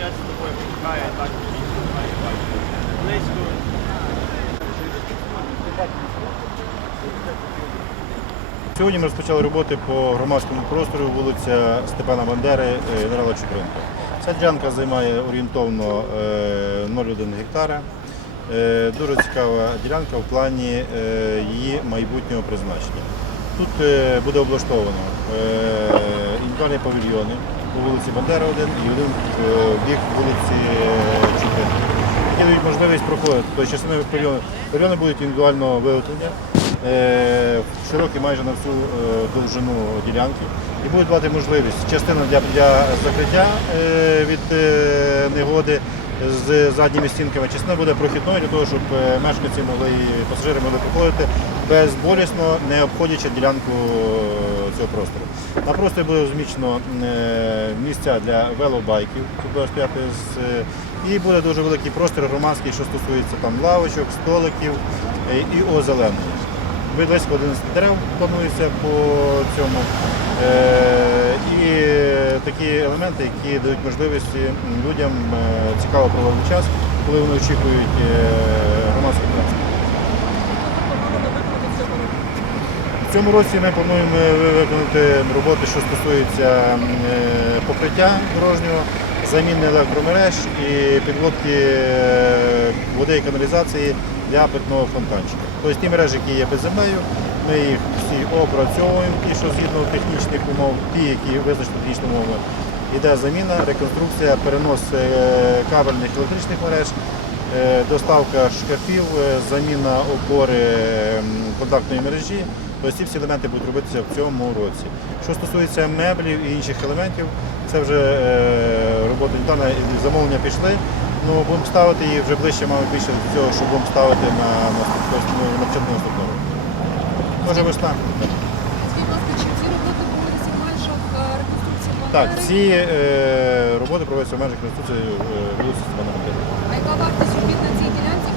я з тобою почекаю, і так. Близько. Сьогодні ми розпочали роботи по громадському простору вулиця Степана Бандери, е, генерала Чупринка. Ця ділянка займає орієнтовно е, 0,1 гектара. Е, Дуже цікава ділянка в плані е, її майбутнього призначення. Тут е, буде облаштовано е, індивідуальні павільйони по вулиці Бандера один і один е, бік вулиці Чупи. Які дають можливість проходити. Тобто частини пальони. будуть індивідуального виготовлення, е, широкі майже на всю е, довжину ділянки. І будуть давати можливість частина для, для закриття е, від е, негоди з задніми стінками, частина буде прохідною для того, щоб е, мешканці могли і пасажири могли проходити безболісно, не обходячи ділянку е, цього простору. На просторі буде розміщено е, місця для велобайків, буде стояти з і буде дуже великий простір громадський, що стосується там лавочок, столиків і озеленення. Близько 11 дерев планується по цьому. Е, І такі елементи, які дають можливість людям е, цікаво проводити час, коли вони очікують е, громадський транспорт. В цьому році ми плануємо виконати роботи, що стосуються покриття дорожнього, заміни електромереж і підводки води і каналізації для питного фонтанчика. Тобто ті мережі, які є під землею, ми їх всі опрацьовуємо, ті, що згідно технічних умов, ті, які визначені технічними умовами. Іде заміна, реконструкція, перенос е, кабельних електричних мереж, е, доставка шкафів, е, заміна опори контактної мережі. Тобто ці всі елементи будуть робитися в цьому році. Що стосується меблів і інших елементів, це вже робота дана, замовлення пішли. Ну, будемо ставити її вже ближче, мабуть, більше до цього, що будемо ставити на, на, початку наступного року. Може весна. Так. Ці е, реконструкції Так, Бандери? е, роботи проводяться в межах конституції е, вулиці Степана. А яка вартість робіт на цій ділянці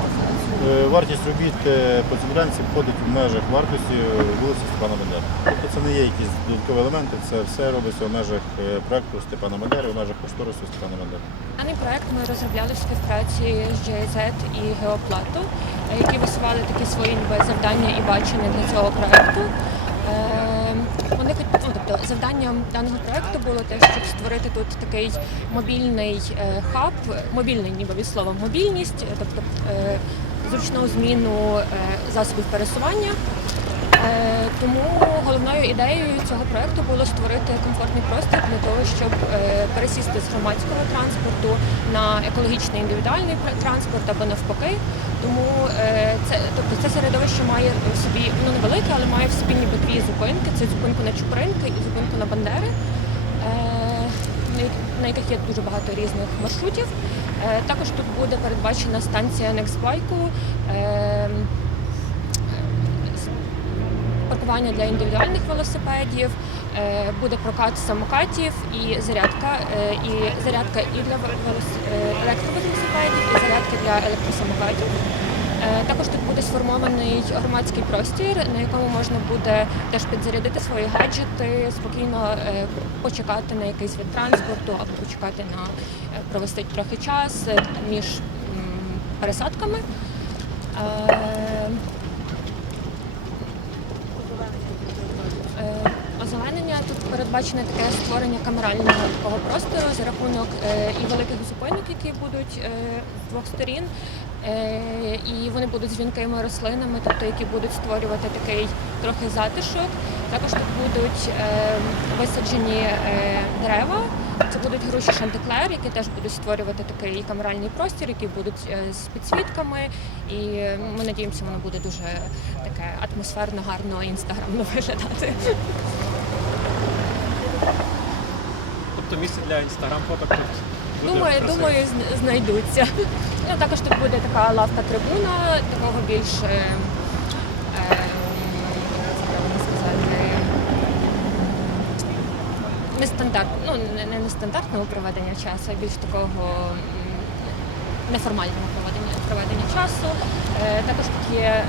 Вартість робіт е, по цій входить в межах вартості е, вулиці Степана Бандери. Тобто це не є якісь додаткові елементи, це все робиться в межах е, проекту Степана Бандери, в межах кошторису Степана Бандери. Даний проект ми розробляли в співпраці з GIZ і Геоплату, е, які висували такі свої завдання і бачення для цього проекту. Е, Вони ну, тобто завданням даного проекту було те, щоб створити тут такий мобільний е, хаб, мобільний ніби від слова мобільність, е, тобто е, зручну зміну е, засобів пересування. Е, Тому головною ідеєю цього проекту було створити комфортний простір для того, щоб е, пересісти з громадського транспорту на екологічний індивідуальний транспорт або навпаки. Тому це тобто це середовище має в собі ну невелике, але має в собі ніби дві зупинки: це зупинку на Чупринки і зупинку на Бандери. На яких є дуже багато різних маршрутів. Е, Також тут буде передбачена станція Nextbike, е, паркування для індивідуальних велосипедів, е, буде прокат самокатів і зарядка, і зарядка і для велос- електровелосипедів, і зарядки для електросамокатів. Е, Також тут буде сформований громадський простір, на якому можна буде теж підзарядити свої гаджети, спокійно е, почекати на якийсь від транспорту або почекати на е, провести трохи час між пересадками. Озеленення тут передбачене таке створення камерального такого простору за рахунок і великих зупинок, які будуть з двох сторін. Е, І вони будуть з рослинами, тобто які будуть створювати такий трохи затишок. Також тут будуть е, висаджені е, дерева. Це будуть груші шантеклер, які теж будуть створювати такий камеральний простір, які будуть з підсвітками. І ми надіємося, воно буде дуже таке атмосферно, гарно і інстаграмно виглядати. Тобто місце для інстаграм-фоток тут буде Думаю, думаю, зн- знайдуться. Ну також тут буде така лавка трибуна, такого більш е, е, як це правильно сказати. Нестандарт, ну не нестандартного проведення часу, а більш такого неформального проведення. часу. Е, Також тут є е,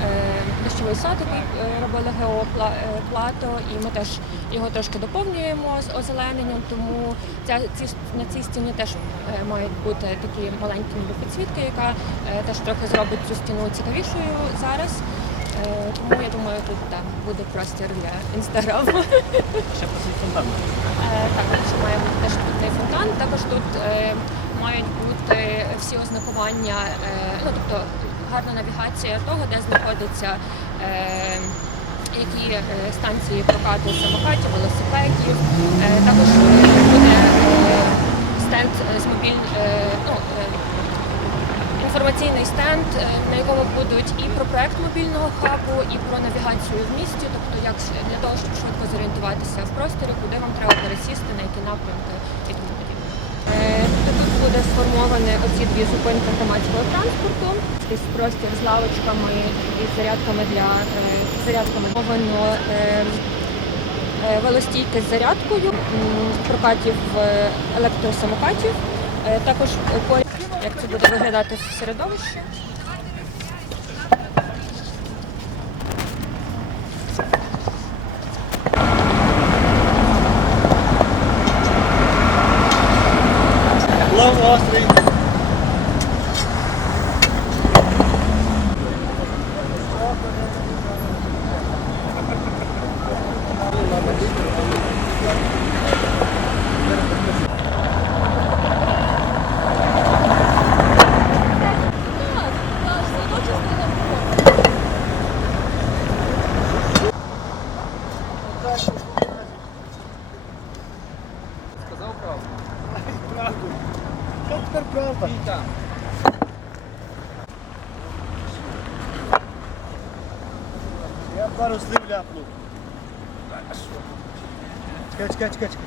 дощовий сад, який е, робили геоплато, і ми теж його трошки доповнюємо з озелененням, тому ця, ці, на цій стіні теж мають бути такі маленькі ніби підсвітки, яка теж трохи зробить цю стіну цікавішою зараз. Тому я думаю, тут так, буде простір для інстаграму. Ще про свій фонтан. Е, Також має бути теж фонтан. Також тут мають бути всі ознакування, е, ну тобто гарна навігація того, де знаходяться е, які е, станції прокату самокатів, велосипедів. Також буде стенд з мобіль, ну, інформаційний стенд, на якому будуть і про проект мобільного хабу, і про навігацію в місті, тобто як для того, щоб швидко зорієнтуватися в просторі, куди вам треба пересісти, на які напрямки буде сформовані оці дві зупинки громадського транспорту, якийсь простір з лавочками і зарядками для е, зарядками е, е, велостійки з зарядкою, прокатів електросамокатів. Також як це буде виглядати в середовищі. Я пару слів ляпнув. Чекай, чекай, чекай, чекай.